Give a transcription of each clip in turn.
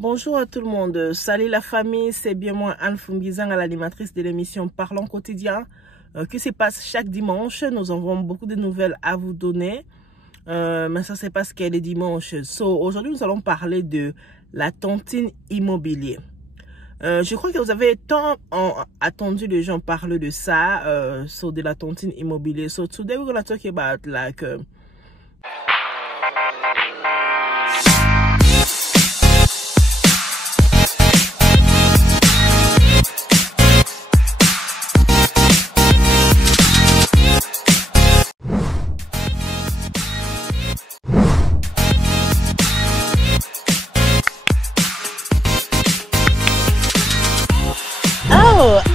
Bonjour à tout le monde, salut la famille, c'est bien moi Anne Fungizang, l'animatrice de l'émission Parlons Quotidien qui se passe chaque dimanche. Nous avons beaucoup de nouvelles à vous donner, mais ça c'est parce qu'elle est dimanche. Aujourd'hui nous allons parler de la tontine immobilier. Je crois que vous avez tant attendu les gens parler de ça, de la tontine immobilier. So today we're gonna talk about like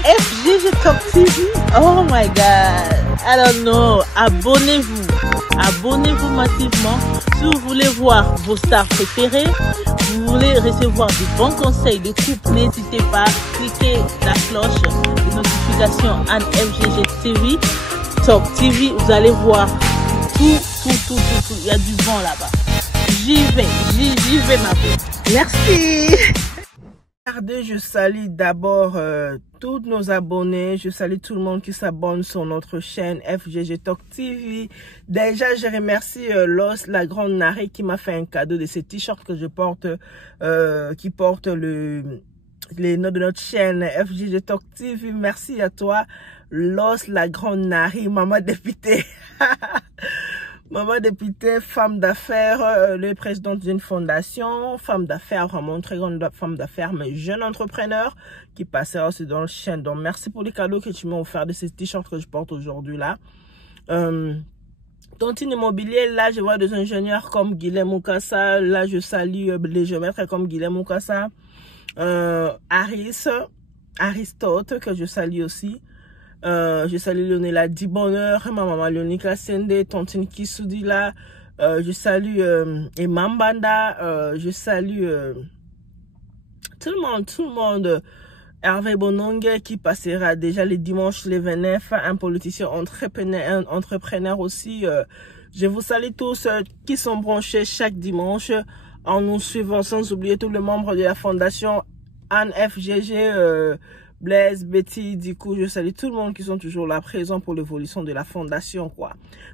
FGG Top TV. Oh my god, I don't know. Abonnez-vous massivement. Si vous voulez voir vos stars préférées, vous voulez recevoir de bons conseils de couple, n'hésitez pas, cliquez la cloche de notification en FGG TV Top TV. Vous allez voir tout. Il y a du vent là-bas. J'y vais ma peau. Merci. Je salue d'abord tous nos abonnés, je salue tout le monde qui s'abonne sur notre chaîne FGG Top TV. Déjà, je remercie Los, la grande Nari, qui m'a fait un cadeau de ces t-shirts que je porte, qui porte les noms de notre chaîne FGG Top TV. Merci à toi, Los, la grande Nari, maman députée. Maman députée, femme d'affaires, le président d'une fondation, femme d'affaires, vraiment une très grande femme d'affaires, mais jeune entrepreneur qui passera aussi dans le chaîne. Donc, merci pour les cadeaux que tu m'as offert de ces t-shirts que je porte aujourd'hui là. Tontine immobilier, là, je vois des ingénieurs comme Guilhem Moukassa. Là, je salue les géomètres comme Guilhem Moukassa. Aristote, que je salue aussi. Je salue Lionela Dibonheur, ma maman Leonika Sende, Tontine Kissoudila, je salue Emambanda, je salue tout le monde, Hervé Bonongue qui passera déjà les dimanches les 29, un politicien entrepreneur aussi. Je vous salue tous qui sont branchés chaque dimanche en nous suivant, sans oublier tous les membres de la fondation Anne FGG, Blaise, Betty, du coup, je salue tout le monde qui sont toujours là, présents pour l'évolution de la fondation, quoi.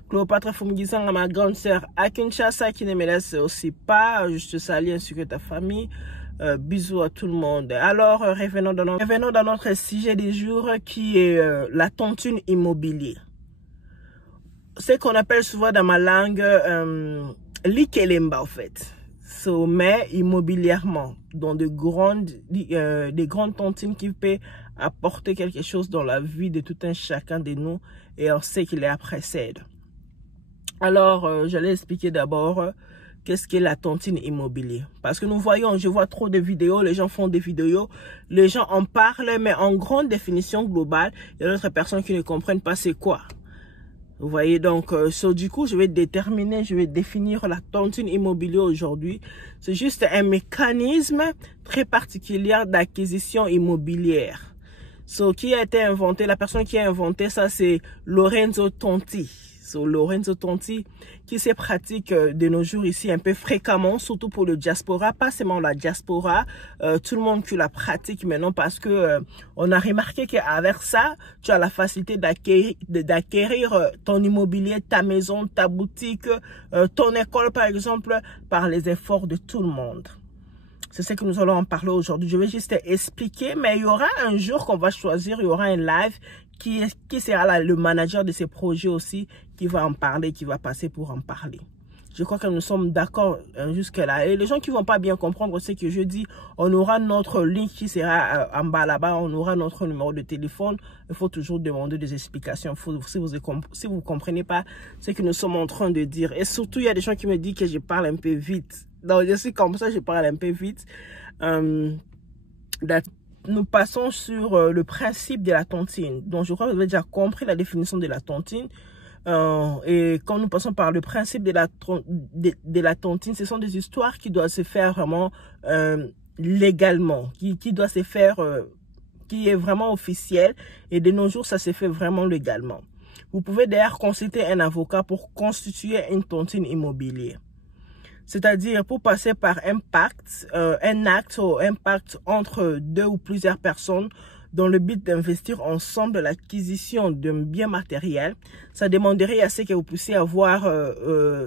Cléopâtre Fumgizang, ma grande sœur à Kinshasa, qui ne me laisse aussi pas. Je te salue ainsi que ta famille. Bisous à tout le monde. Alors, revenons dans notre sujet du jour, qui est la tontine immobilier. Ce qu'on appelle souvent dans ma langue, l'ikelemba, en fait. Mais immobilièrement, dans des grandes tontines qui peuvent apporter quelque chose dans la vie de tout un chacun de nous, et on sait qu'il les précède. Alors, j'allais expliquer d'abord qu'est-ce qu'est la tontine immobilier. Parce que je vois trop de vidéos, les gens font des vidéos, les gens en parlent, mais en grande définition globale, il y a d'autres personnes qui ne comprennent pas c'est quoi. Vous voyez, donc, du coup, je vais définir la tontine immobilier aujourd'hui. C'est juste un mécanisme très particulier d'acquisition immobilière. Qui a été inventé, la personne qui a inventé ça, c'est Lorenzo Tonti. Lorenzo Tonti, qui se pratique de nos jours ici un peu fréquemment, surtout pour le diaspora, pas seulement la diaspora, tout le monde qui la pratique maintenant, parce que on a remarqué qu'avec ça, tu as la facilité d'acquérir ton immobilier, ta maison, ta boutique, ton école par exemple, par les efforts de tout le monde. C'est ce que nous allons en parler aujourd'hui. Je vais juste expliquer, mais il y aura un jour qu'on va choisir, il y aura un live qui sera le manager de ces projets aussi, qui va en parler, qui va passer pour en parler. Je crois que nous sommes d'accord jusque-là. Et les gens qui ne vont pas bien comprendre, c'est que je dis, on aura notre ligne qui sera en bas là-bas, on aura notre numéro de téléphone. Il faut toujours demander des explications. Si vous ne comprenez pas ce que nous sommes en train de dire. Et surtout, il y a des gens qui me disent que je parle un peu vite. Donc, je suis comme ça, je parle un peu vite. Nous passons sur le principe de la tontine. Donc, je crois que vous avez déjà compris la définition de la tontine. Et quand nous passons par le principe de la tontine, ce sont des histoires qui doivent se faire vraiment légalement, qui doivent se faire, qui est vraiment officiel. Et de nos jours, ça se fait vraiment légalement. Vous pouvez d'ailleurs consulter un avocat pour constituer une tontine immobilière. C'est-à-dire pour passer par un pacte, un acte ou un pacte entre deux ou plusieurs personnes dans le but d'investir ensemble l'acquisition d'un bien matériel. Ça demanderait à ce que vous puissiez avoir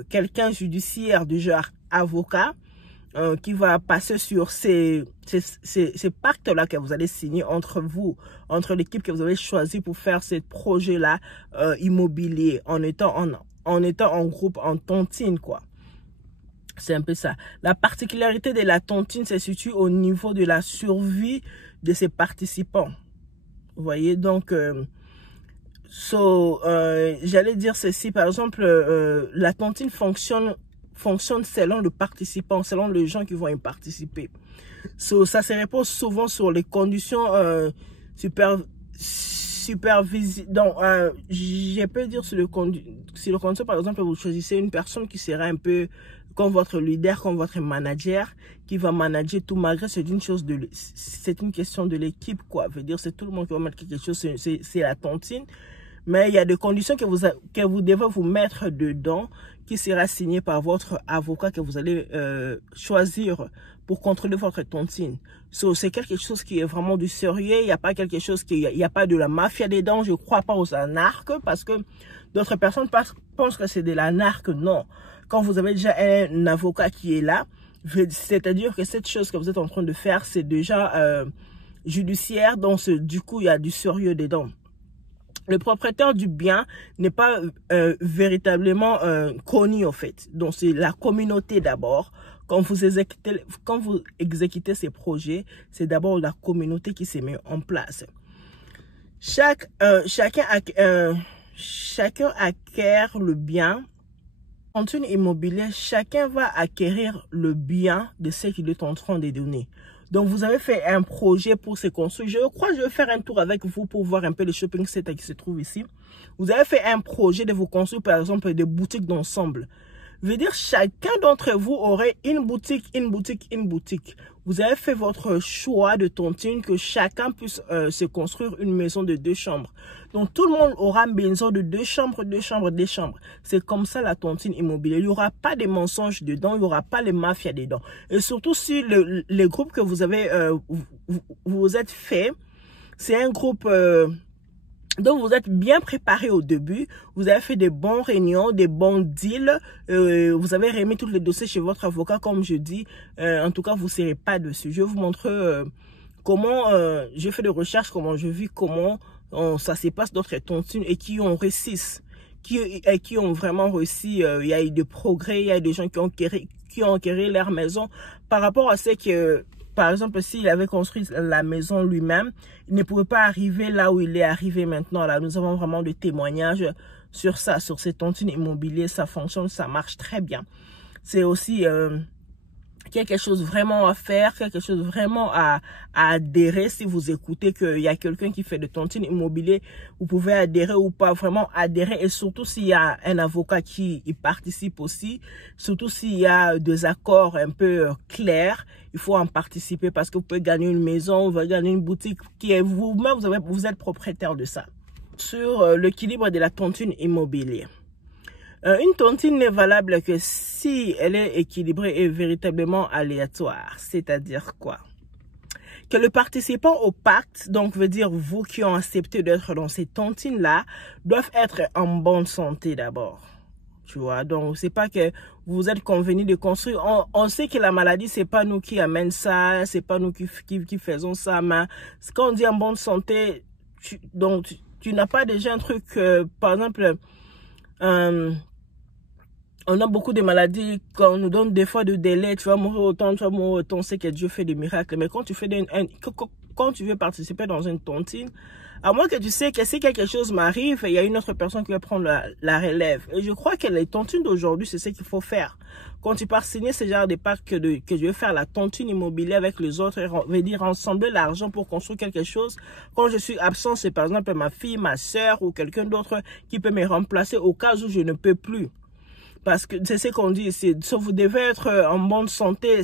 quelqu'un judiciaire du genre avocat qui va passer sur ces pactes-là que vous allez signer entre vous, entre l'équipe que vous avez choisie pour faire ce projet-là immobilier en étant en groupe, en tontine, quoi. C'est un peu ça. La particularité de la tontine se situe au niveau de la survie de ses participants. Vous voyez, donc, j'allais dire ceci, par exemple, la tontine fonctionne selon le participant, selon les gens qui vont y participer. Ça se repose souvent sur les conditions supervisées. Donc, je peux dire sur le condition, par exemple, vous choisissez une personne qui sera un peu comme votre leader, comme votre manager, qui va manager tout malgré, c'est une question de l'équipe, quoi. Veut dire, c'est tout le monde qui va mettre quelque chose, c'est la tontine. Mais il y a des conditions que vous devez vous mettre dedans, qui sera signé par votre avocat que vous allez choisir pour contrôler votre tontine. C'est quelque chose qui est vraiment du sérieux. Il n'y a pas quelque chose il n'y a pas de la mafia dedans. Je ne crois pas aux anarques parce que d'autres personnes pensent que c'est de l'anarque. Non. Quand vous avez déjà un avocat qui est là, c'est-à-dire que cette chose que vous êtes en train de faire, c'est déjà judiciaire. Donc, du coup, il y a du sérieux dedans. Le propriétaire du bien n'est pas véritablement connu, en fait. Donc, c'est la communauté d'abord. Quand vous exécutez ces projets, c'est d'abord la communauté qui se met en place. Chacun acquiert le bien. En une immobilier, chacun va acquérir le bien de ce qu'il est en train de donner. Donc, vous avez fait un projet pour se construire. Je crois que je vais faire un tour avec vous pour voir un peu les shopping centers qui se trouvent ici. Vous avez fait un projet de vous construire, par exemple, des boutiques d'ensemble. Veut dire chacun d'entre vous aurait une boutique. Vous avez fait votre choix de tontine que chacun puisse se construire une maison de 2 chambres. Donc tout le monde aura besoin de 2 chambres. C'est comme ça la tontine immobilière. Il n'y aura pas de mensonges dedans, il n'y aura pas les mafias dedans. Et surtout si les groupes que vous avez vous êtes fait, c'est un groupe donc, vous êtes bien préparé au début. Vous avez fait des bons réunions, des bons deals. Vous avez remis tous les dossiers chez votre avocat, comme je dis. En tout cas, vous ne serez pas dessus. Je vais vous montrer comment je fais des recherches, comment je vis, comment ça se passe d'autres tontines et qui ont réussi. Qui ont vraiment réussi. Il y a eu des progrès. Il y a des gens qui ont acquéri leur maison par rapport à ce que... Par exemple, s'il avait construit la maison lui-même, il ne pouvait pas arriver là où il est arrivé maintenant. Là, nous avons vraiment des témoignages sur ça, sur ces tontines immobilières. Ça fonctionne, ça marche très bien. C'est aussi quelque chose vraiment à faire, quelque chose vraiment à adhérer. Si vous écoutez qu'il y a quelqu'un qui fait de tontines immobilières, vous pouvez adhérer ou pas, vraiment adhérer. Et surtout s'il y a un avocat qui y participe aussi, surtout s'il y a des accords un peu clairs, il faut en participer parce que vous pouvez gagner une maison, vous pouvez gagner une boutique qui est vous-même, vous êtes propriétaire de ça. Sur l'équilibre de la tontine immobilière. Une tontine n'est valable que si elle est équilibrée et véritablement aléatoire. C'est-à-dire quoi? Que le participant au pacte, donc veut dire vous qui ont accepté d'être dans ces tontines-là, doivent être en bonne santé d'abord. Tu vois, donc c'est pas que vous êtes convenu de construire. On sait que la maladie, c'est pas nous qui amène ça, c'est pas nous qui faisons ça, mais quand on dit en bonne santé, tu n'as pas déjà un truc, par exemple, on a beaucoup de maladies, quand on nous donne des fois de délai, tu vas mourir autant, on sait que Dieu fait des miracles. Mais quand tu fais quand tu veux participer dans une tontine, à moins que tu sais que si quelque chose m'arrive, il y a une autre personne qui va prendre la relève. Et je crois que les tontines d'aujourd'hui, c'est ce qu'il faut faire. Quand tu pars signer ce genre de pacte que je vais faire la tontine immobilière avec les autres, veut dire ensembler l'argent pour construire quelque chose. Quand je suis absent, c'est par exemple ma fille, ma soeur ou quelqu'un d'autre qui peut me remplacer au cas où je ne peux plus. Parce que c'est ce qu'on dit ici, vous devez être en bonne santé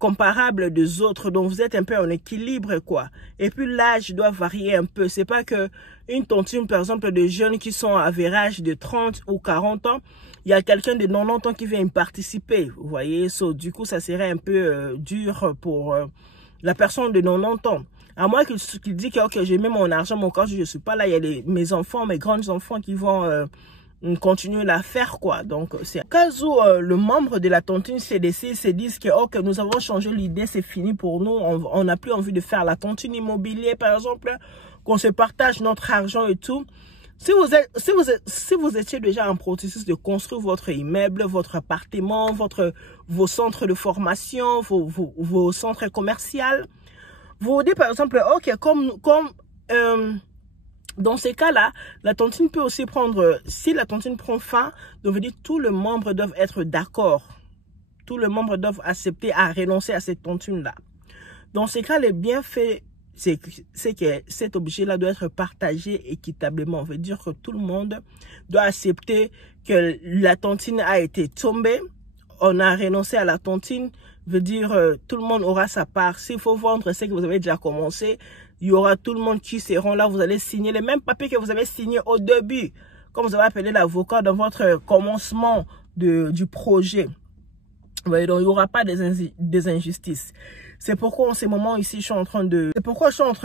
comparable des autres, donc vous êtes un peu en équilibre, quoi. Et puis l'âge doit varier un peu. C'est pas que une tontine, par exemple, de jeunes qui sont à l'âge de 30 ou 40 ans, il y a quelqu'un de 90 ans qui vient y participer. Vous voyez, du coup, ça serait un peu dur pour la personne de 90 ans. À moins qu'il dise que ok, j'ai mis mon argent, mon corps, je ne suis pas là. Il y a mes enfants, mes grands-enfants qui vont continuer à faire quoi. Donc, c'est au cas où le membre de la tontine CDC se disent que ok, nous avons changé l'idée, c'est fini pour nous. On n'a plus envie de faire la tontine immobilière, par exemple, qu'on se partage notre argent et tout. Si vous étiez déjà en processus de construire votre immeuble, votre appartement, vos centres de formation, vos centres commerciaux, vous vous dites par exemple, ok, dans ces cas-là, la tontine peut aussi prendre, si la tontine prend fin, donc veut dire tous les membres doivent être d'accord. Tous les membres doivent accepter à renoncer à cette tontine-là. Dans ces cas, les bienfaits, c'est que cet objet-là doit être partagé équitablement. On veut dire que tout le monde doit accepter que la tontine a été tombée. On a renoncé à la tontine. Veut dire tout le monde aura sa part. S'il faut vendre ce que vous avez déjà commencé, il y aura tout le monde qui seront là. Vous allez signer les mêmes papiers que vous avez signés au début. Comme vous avez appelé l'avocat dans votre commencement du projet. Vous voyez, donc il n'y aura pas des injustices. C'est pourquoi en ce moment ici, je suis en train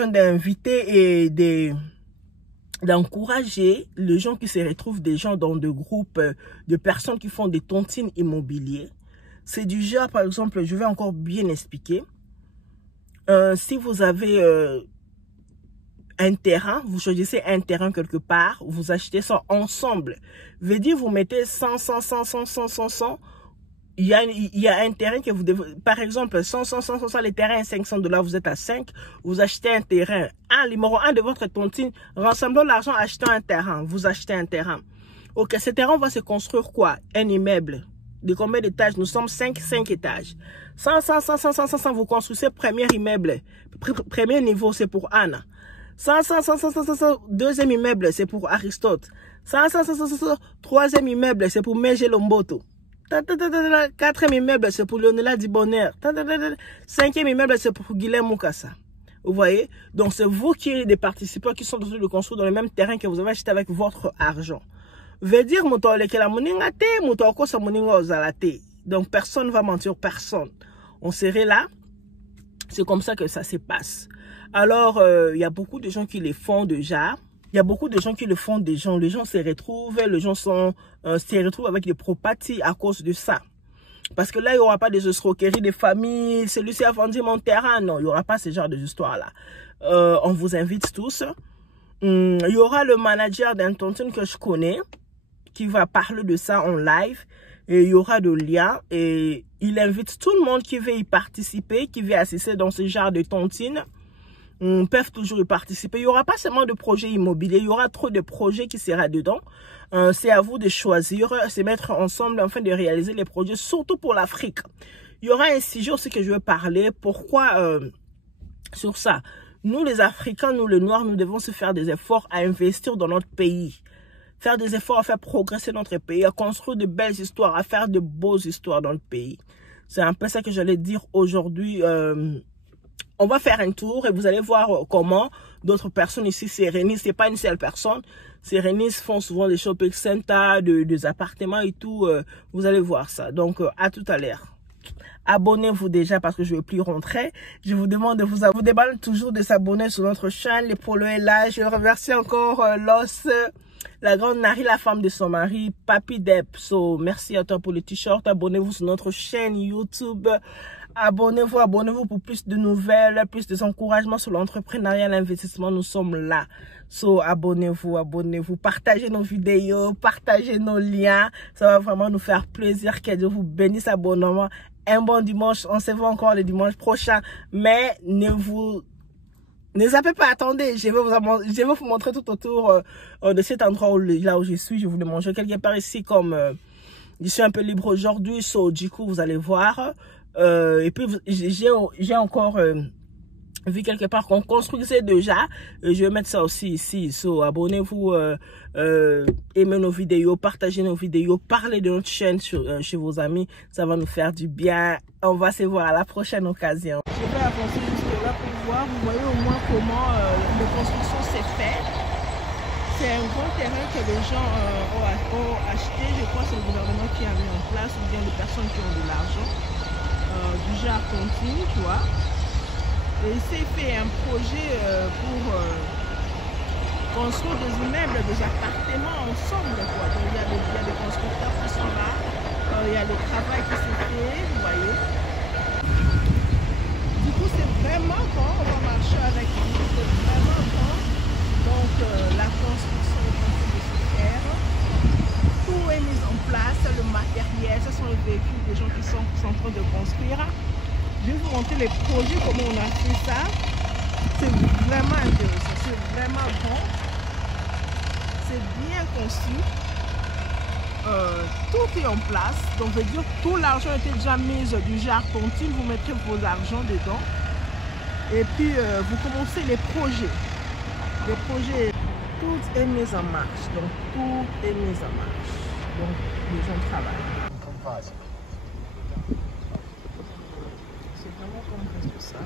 d'inviter et d'encourager les gens qui se retrouvent des gens dans des groupes de personnes qui font des tontines immobilières. C'est du genre, par exemple, je vais encore bien expliquer. Si vous avez un terrain, vous choisissez un terrain quelque part, vous achetez ça ensemble. Veut dire, vous mettez 100. Il y a un terrain que vous devez, par exemple, 100, les terrains à $500, vous êtes à 5, vous achetez un terrain. Numéro 1 de votre tontine, rassemblons l'argent, achetons un terrain. Vous achetez un terrain. Ok, ce terrain va se construire quoi? Un immeuble. De combien d'étages? Nous sommes 5 étages. 100, vous construisez premier immeuble. Premier niveau, c'est pour Anna. 100, deuxième immeuble, c'est pour Aristote. 100, troisième immeuble, c'est pour Meje Lomboto. Quatrième immeuble, c'est pour Leonela Dibonner. Cinquième immeuble, c'est pour Guilhem Moukassa. Vous voyez? Donc, c'est vous qui êtes des participants qui sont en train de construire dans le même terrain que vous avez acheté avec votre argent. Veut dire, donc, personne ne va mentir, personne. On serait là. C'est comme ça que ça se passe. Alors, il y a beaucoup de gens qui les font déjà. Il y a beaucoup de gens qui le font des gens. Les gens se retrouvent, les gens se retrouvent avec des properties à cause de ça. Parce que là, il n'y aura pas des escroqueries des familles. Celui-ci a vendu mon terrain. Non, il n'y aura pas ce genre d'histoire-là. On vous invite tous. Il y aura le manager d'un tontine que je connais qui va parler de ça en live. Et il y aura des liens. Et il invite tout le monde qui veut y participer, qui veut assister dans ce genre de tontine. Peuvent toujours y participer. Il n'y aura pas seulement de projets immobiliers, il y aura trop de projets qui sera dedans. C'est à vous de choisir, se mettre ensemble afin de réaliser les projets, surtout pour l'Afrique. Il y aura un sujet aussi que je vais parler. Pourquoi sur ça? Nous les Africains, nous les Noirs, nous devons se faire des efforts à investir dans notre pays. Faire des efforts à faire progresser notre pays, à construire de belles histoires, à faire de beaux histoires dans le pays. C'est un peu ça que j'allais dire aujourd'hui. On va faire un tour et vous allez voir comment d'autres personnes ici se réunissent. C'est pas une seule personne. Se réunissent, font souvent des shopping centers, des appartements et tout. Vous allez voir ça. Donc, à tout à l'heure. Abonnez-vous déjà parce que je ne vais plus rentrer. Je vous demande de vous demande toujours de s'abonner sur notre chaîne. Les polos est là. Je remercie encore Los, la grande Nari, la femme de son mari, Papi Dep. So, merci à toi pour le t-shirt. Abonnez-vous sur notre chaîne YouTube. Abonnez-vous pour plus de nouvelles, plus de encouragements sur l'entrepreneuriat, l'investissement. Nous sommes là. So, abonnez-vous. Partagez nos vidéos, partagez nos liens. Ça va vraiment nous faire plaisir. Que Dieu vous bénisse. Abonnement. Un bon dimanche. On se voit encore le dimanche prochain. Mais ne zappez pas. Attendez. Je vais vous montrer tout autour de cet endroit là où je suis. Je voulais manger quelque part ici comme je suis un peu libre aujourd'hui. So, du coup, vous allez voir. Et puis j'ai encore vu quelque part qu'on construisait déjà. Je vais mettre ça aussi ici. So, abonnez-vous, aimez nos vidéos, partagez nos vidéos, parlez de notre chaîne chez vos amis. Ça va nous faire du bien. On va se voir à la prochaine occasion. Je vais avancer jusque là pour voir. Vous voyez au moins comment la construction s'est faite. C'est un grand terrain que les gens ont acheté. Je crois que c'est le gouvernement qui a mis en place, ou bien les personnes qui ont de l'argent, du genre continu, tu vois. Et il s'est fait un projet pour construire des immeubles, des appartements ensemble, quoi. Donc il y a des constructeurs qui sont là, il y a le travail qui s'est fait, vous voyez. Du coup, c'est vraiment bon, on va marcher avec lui, c'est vraiment bon. Donc la construction est en train de se faire. Tout est mis en place, le matériel, ce sont les véhicules des gens qui sont en train de construire. Je vais vous montrer les projets, comment on a fait ça. C'est vraiment intéressant, c'est vraiment bon. C'est bien conçu. Tout est en place. Donc, je veux dire, tout l'argent était déjà mis du genre tontine. Vous mettrez vos argents dedans. Et puis, vous commencez les projets. Les projets, tout est mis en marche. Donc, tout est mis en marche. Donc, les gens travaillent. C'est vraiment comme ça.